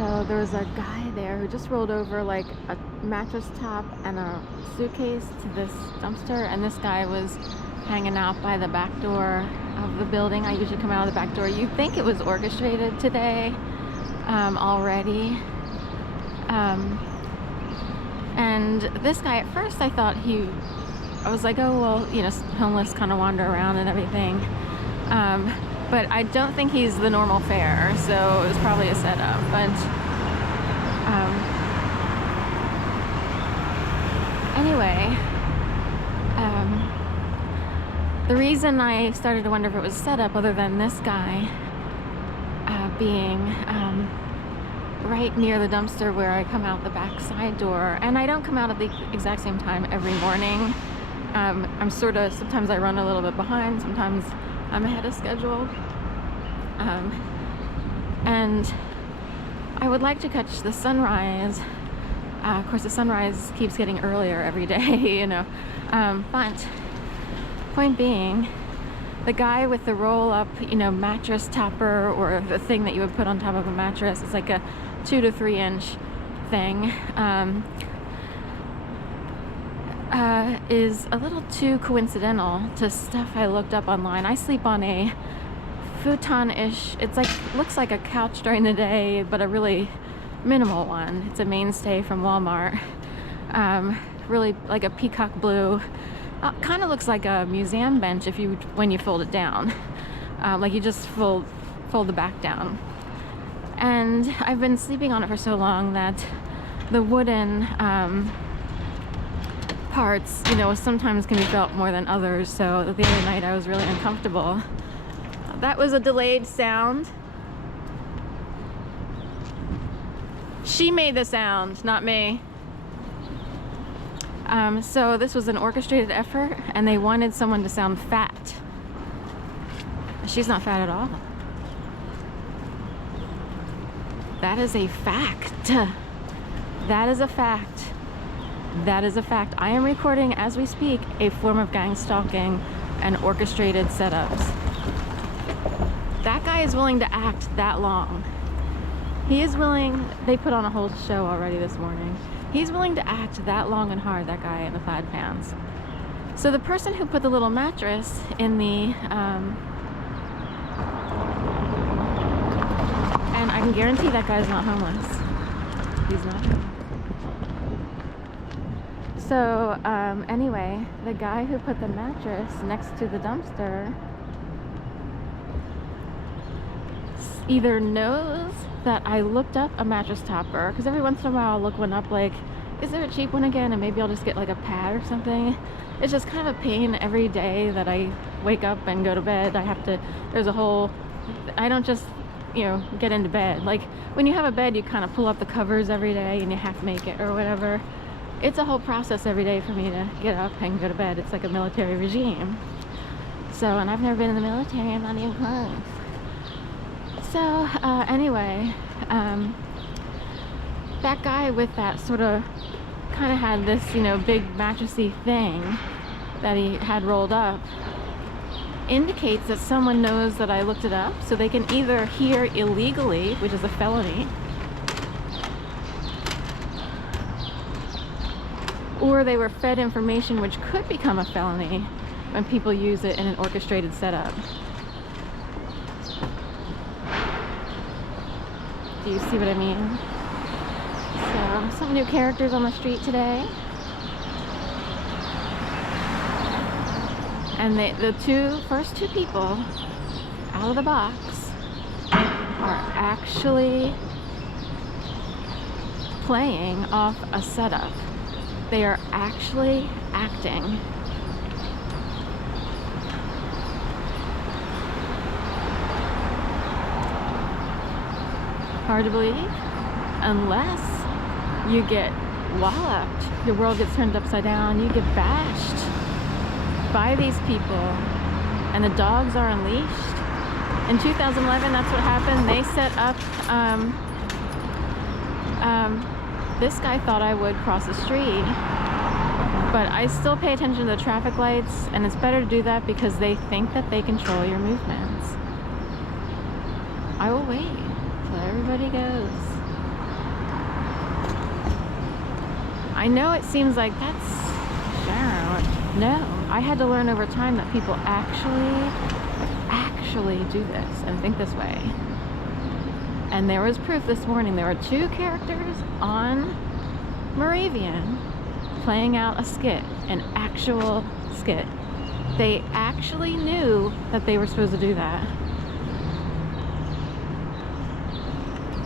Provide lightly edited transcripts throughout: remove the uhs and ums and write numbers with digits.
So there was a guy there who just rolled over like a mattress top and a suitcase to this dumpster, and this guy was hanging out by the back door of the building. I usually come out of the back door. You'd think it was orchestrated today already. And this guy, at first I thought I was like, oh well, you know, homeless kind of wander around and everything. But I don't think he's the normal fare, so it was probably a setup. But anyway, the reason I started to wonder if it was set up, other than this guy being right near the dumpster where I come out the back side door, and I don't come out at the exact same time every morning. I'm sort of, sometimes I run a little bit behind, sometimes I'm ahead of schedule. And I would like to catch the sunrise. Of course, the sunrise keeps getting earlier every day, you know. But point being, the guy with the roll-up, you know, mattress topper, or the thing that you would put on top of a mattress, it's like a 2 to 3 inch thing, is a little too coincidental to stuff I looked up online. I sleep on a futon-ish, it's like, looks like a couch during the day, but a really minimal one. It's a mainstay from Walmart. Really like a peacock blue. Kind of looks like a museum bench when you fold it down. Like you just fold the back down. And I've been sleeping on it for so long that the wooden parts, you know, sometimes can be felt more than others. So the other night I was really uncomfortable. That was a delayed sound. She made the sound, not me. So this was an orchestrated effort, and they wanted someone to sound fat. She's not fat at all. That is a fact. That is a fact. That is a fact. I am recording, as we speak, a form of gang stalking and orchestrated setups. That guy is willing to act that long. He is willing, they put on a whole show already this morning. He's willing to act that long and hard, that guy in the plaid pants. So the person who put the little mattress in the, and I can guarantee that guy's not homeless. He's not homeless. So anyway, the guy who put the mattress next to the dumpster either knows that I looked up a mattress topper, because every once in a while I'll look one up, like, is there a cheap one again, and maybe I'll just get like a pad or something. It's just kind of a pain every day that I wake up and go to bed. There's a whole, I don't just, you know, get into bed. Like when you have a bed, you kind of pull up the covers every day and you half make it or whatever. It's a whole process every day for me to get up and go to bed. It's like a military regime. So, and I've never been in the military, I'm not even close. So anyway, that guy with that sort of kind of had this, you know, big mattressy thing that he had rolled up, indicates that someone knows that I looked it up, so they can either hear illegally, which is a felony, or they were fed information which could become a felony when people use it in an orchestrated setup. Do you see what I mean? So, some new characters on the street today. And the first two people out of the box are actually playing off a setup. They are actually acting. Hard to believe, unless you get walloped, your world gets turned upside down, you get bashed by these people, and the dogs are unleashed. In 2011, that's what happened. They set up, this guy thought I would cross the street, but I still pay attention to the traffic lights, and it's better to do that because they think that they control your movements. I will wait till everybody goes. I know it seems like that's Sharon. No, I had to learn over time that people actually do this and think this way. And there was proof this morning. There were 2 characters on Moravian playing out a skit, an actual skit. They actually knew that they were supposed to do that.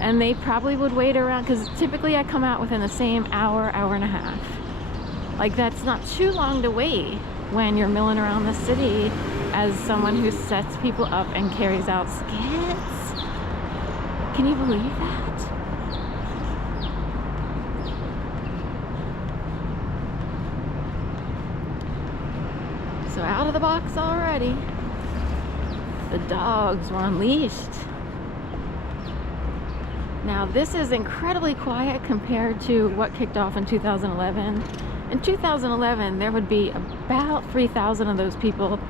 And they probably would wait around, because typically I come out within the same hour, hour and a half. Like, that's not too long to wait when you're milling around the city as someone who sets people up and carries out skits. Can you believe that? So out of the box already. The dogs were unleashed. Now this is incredibly quiet compared to what kicked off in 2011. In 2011, there would be about 3,000 of those people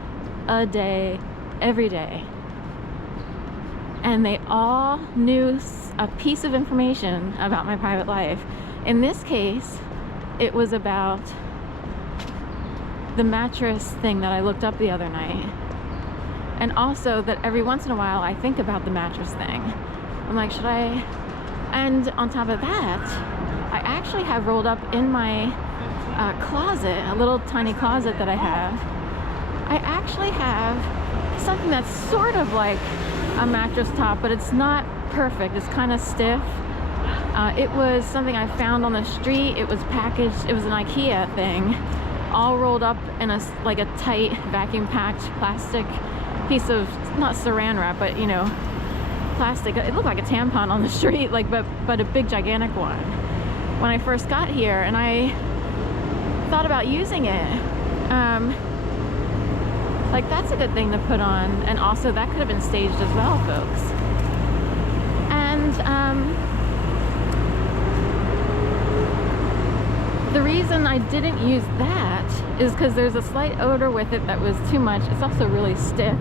a day, every day. And they all knew a piece of information about my private life. In this case, it was about the mattress thing that I looked up the other night. And also that every once in a while I think about the mattress thing. I'm like, should I? And on top of that, I actually have rolled up in my closet, a little tiny closet that I have. I actually have something that's sort of like a mattress top, but it's not perfect. It's kind of stiff. It was something I found on the street. It was packaged. It was an IKEA thing, all rolled up in a like a tight vacuum packed plastic piece of, not saran wrap, but you know, plastic. It looked like a tampon on the street, like, but a big gigantic one when I first got here, and I thought about using it. Like, that's a good thing to put on, and also that could have been staged as well, folks. And the reason I didn't use that is because there's a slight odor with it that was too much. It's also really stiff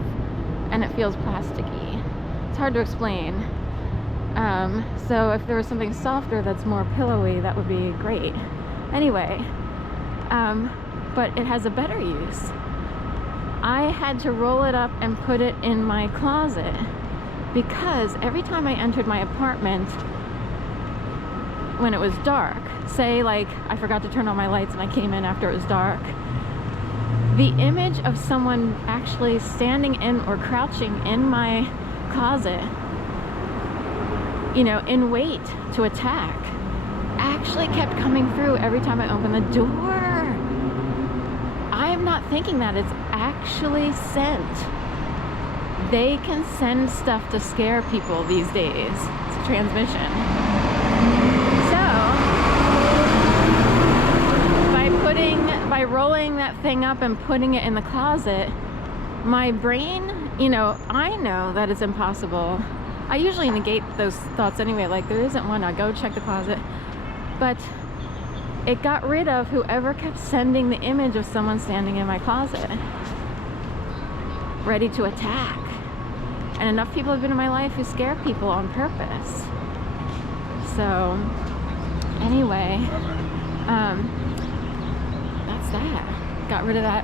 and it feels plasticky. It's hard to explain. So if there was something softer that's more pillowy, that would be great. Anyway, but it has a better use. I had to roll it up and put it in my closet because every time I entered my apartment when it was dark, say like I forgot to turn on my lights and I came in after it was dark, the image of someone actually standing in or crouching in my closet, you know, in wait to attack, actually kept coming through every time I opened the door. I'm not thinking that, it's actually sent. They can send stuff to scare people these days. It's a transmission. So, by rolling that thing up and putting it in the closet, my brain, you know, I know that it's impossible. I usually negate those thoughts anyway, like there isn't one, I'll go check the closet. But it got rid of whoever kept sending the image of someone standing in my closet, ready to attack. And enough people have been in my life who scare people on purpose. So, anyway, that's that. Got rid of that